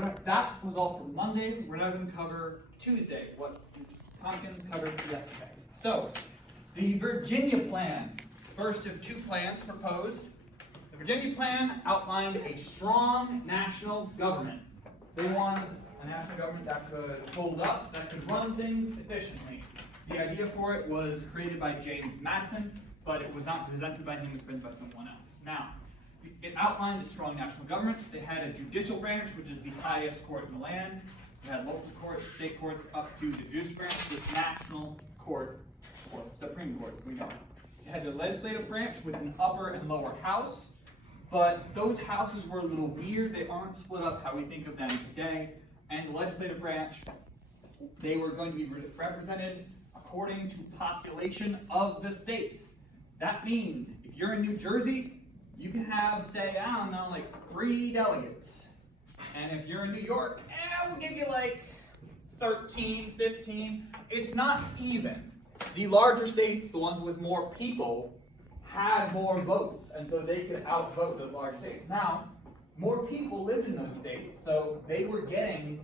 that was all for Monday. We're now going to cover Tuesday, what Tompkins covered yesterday. So, the Virginia Plan, first of two plans proposed. The Virginia Plan outlined a strong national government. They wanted a national government that could hold up, that could run things efficiently. The idea for it was created by James Madison, but it was not presented by him, it was presented by someone else. Now, it outlined a strong national government. They had a judicial branch, which is the highest court in the land. They had local courts, state courts, up to the judicial branch, with national court, or Supreme Court, as we know. They had the legislative branch with an upper and lower house, but those houses were a little weird. They aren't split up how we think of them today. And the legislative branch, they were going to be represented according to population of the states. That means if you're in New Jersey, you can have, say, I don't know, like 3 delegates. And if you're in New York, we'll give you like 13, 15. It's not even. The larger states, the ones with more people, had more votes, and so they could outvote those large states. Now, more people lived in those states, so they were getting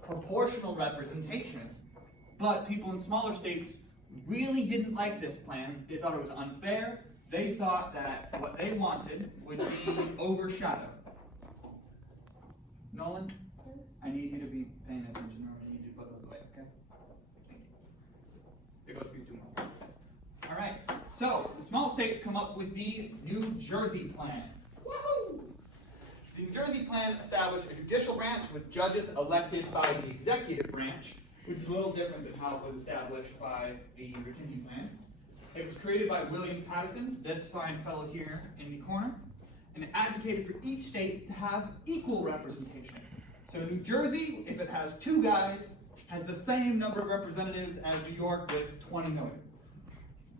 proportional representation. But people in smaller states really didn't like this plan. They thought it was unfair. They thought that what they wanted would be overshadowed. Nolan, I need you to be paying attention, or I need you to put those away, okay? Thank you. It goes for you 2 more. All right, so the small states come up with the New Jersey Plan. Woohoo! The New Jersey Plan established a judicial branch with judges elected by the executive branch, which is a little different than how it was established by the Virginia Plan. It was created by William Paterson, this fine fellow here in the corner, and it advocated for each state to have equal representation. So New Jersey, if it has 2 guys, has the same number of representatives as New York with 20 million.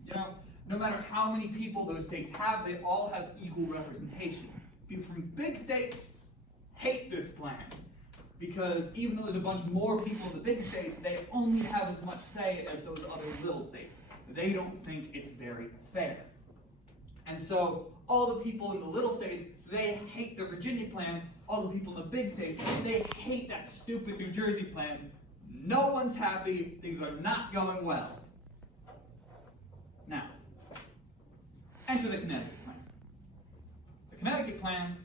You know, no matter how many people those states have, they all have equal representation. People from big states hate this plan, because even though there's a bunch more people in the big states, they only have as much say as those other little states. They don't think it's very fair. And so all the people in the little states, they hate the Virginia Plan. All the people in the big states, they hate that stupid New Jersey Plan. No one's happy. Things are not going well. Now, enter the Connecticut Plan. The Connecticut Plan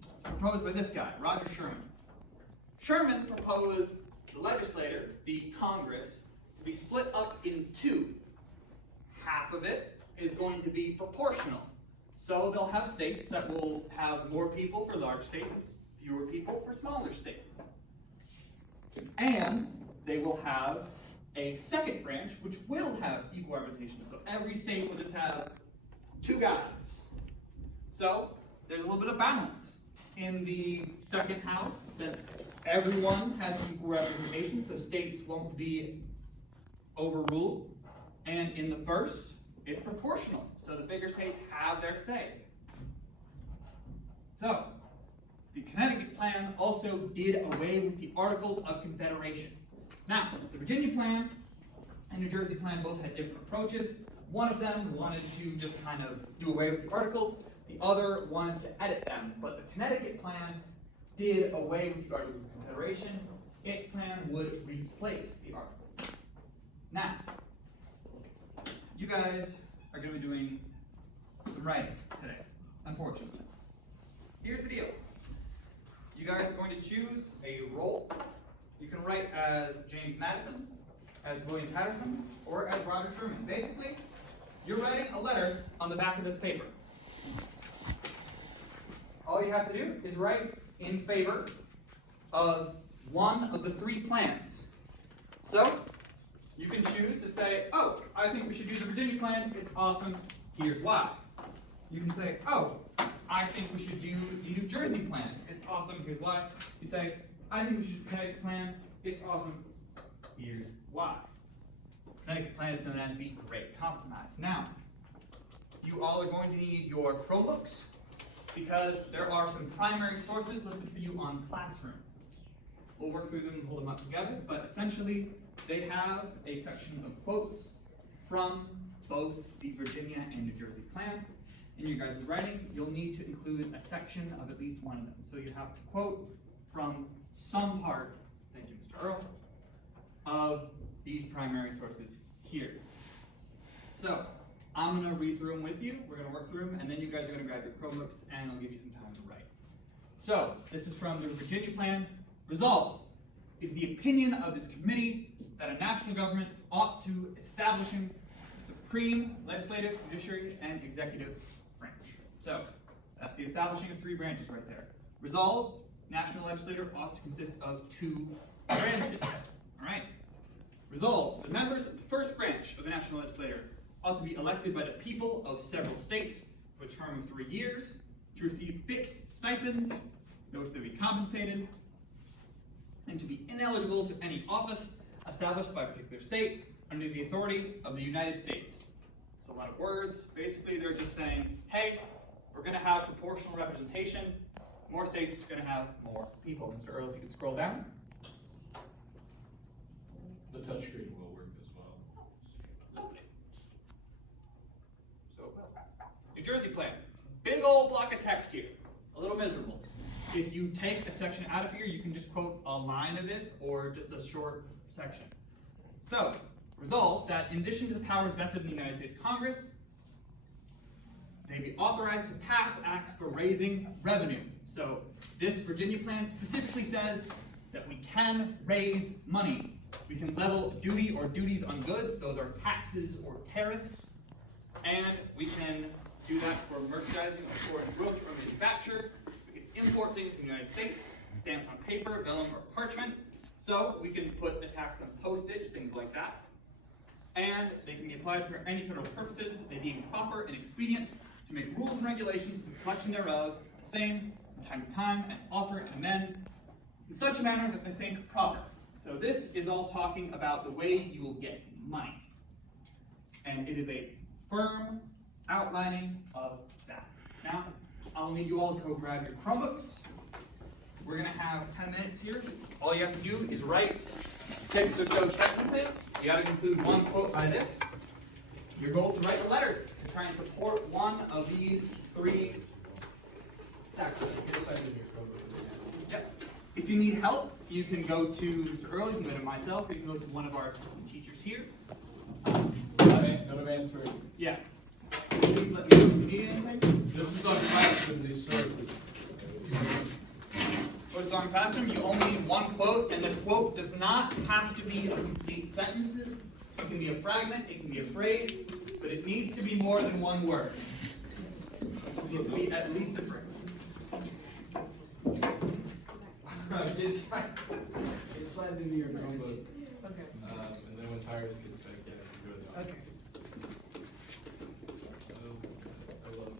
is proposed by this guy, Roger Sherman. Sherman proposed the legislature, the Congress, to be split up in 2. Half of it is going to be proportional. So they'll have states that will have more people for large states and fewer people for smaller states. And they will have a second branch which will have equal representation. So every state will just have 2 guys. So there's a little bit of balance. In the second house, that everyone has equal representation, so states won't be overruled. And in the first, it's proportional, so the bigger states have their say. So, the Connecticut Plan also did away with the Articles of Confederation. Now, the Virginia Plan and New Jersey Plan both had different approaches. One of them wanted to just kind of do away with the Articles. The other wanted to edit them. But the Connecticut Plan did away with the Articles of Confederation. Its plan would replace the Articles. Now, you guys are going to be doing some writing today, unfortunately. Here's the deal. You guys are going to choose a role. You can write as James Madison, as William Paterson, or as Roger Sherman. Basically, you're writing a letter on the back of this paper. All you have to do is write in favor of one of the 3 plans. So, you can choose to say, oh, I think we should use the Virginia Plan, it's awesome, here's why. You can say, oh, I think we should do the New Jersey Plan, it's awesome, here's why. You say, I think we should do the Connecticut Plan, it's awesome, here's why. Connecticut Plan is known as the Great Compromise. Now, you all are going to need your Chromebooks, because there are some primary sources listed for you on Classroom. We'll work through them and hold them up together, but essentially, they have a section of quotes from both the Virginia and New Jersey Plan. in your guys' writing, you'll need to include a section of at least one of them. So you have to quote from some part, thank you, Mr. Earl, of these primary sources here. So I'm going to read through them with you. We're going to work through them, and then you guys are going to grab your Chromebooks, and I'll give you some time to write. So this is from the Virginia Plan. Resolved, it is the opinion of this committee that a national government ought to establishing the supreme legislative, judiciary, and executive branch. So that's the establishing of 3 branches right there. Resolved, national legislature ought to consist of 2 branches. All right. Resolved, the members of the first branch of the national legislature ought to be elected by the people of several states for a term of 3 years, to receive fixed stipends, in which they be compensated, and to be ineligible to any office established by a particular state under the authority of the United States. It's a lot of words. Basically, they're just saying, hey, we're going to have proportional representation. More states are going to have more people. Mr. Earl, if you could scroll down. The touchscreen will work as well. Lovely. So, New Jersey plan. Big old block of text here. A little miserable. If you take a section out of here, you can just quote a line of it or just a short section. So, resolve that in addition to the powers vested in the United States Congress, they be authorized to pass acts for raising revenue. So, this Virginia plan specifically says that we can raise money. We can level duty or duties on goods, those are taxes or tariffs, and we can do that for merchandising or foreign growth or manufacture. We can import things from the United States, stamps on paper, vellum, or parchment. So we can put a tax on postage, things like that. And they can be applied for any federal purposes they deem proper and expedient to make rules and regulations for the collection thereof, the same from time to time, and offer and amend in such a manner that they think proper. So this is all talking about the way you will get money. And it is a firm outlining of that. Now, I'll need you all to go grab your Chromebooks. We're going to have 10 minutes here. All you have to do is write 6 or so sentences. You got to include one quote by this. Your goal is to write a letter to try and support one of these 3 sections. Yep. If you need help, you can go to Mr. Earl, you can go to myself, or you can go to one of our assistant teachers here. Not advance for. Yeah. Please let me know if you need anything. This is on classroom, these circles. What is on classroom? You only need one quote, and the quote does not have to be a complete sentence. It can be a fragment, it can be a phrase, but it needs to be more than one word. It needs to be at least a phrase. It's slide into your Chromebook. Okay. And then when Tyrus gets back in, it's good. Okay.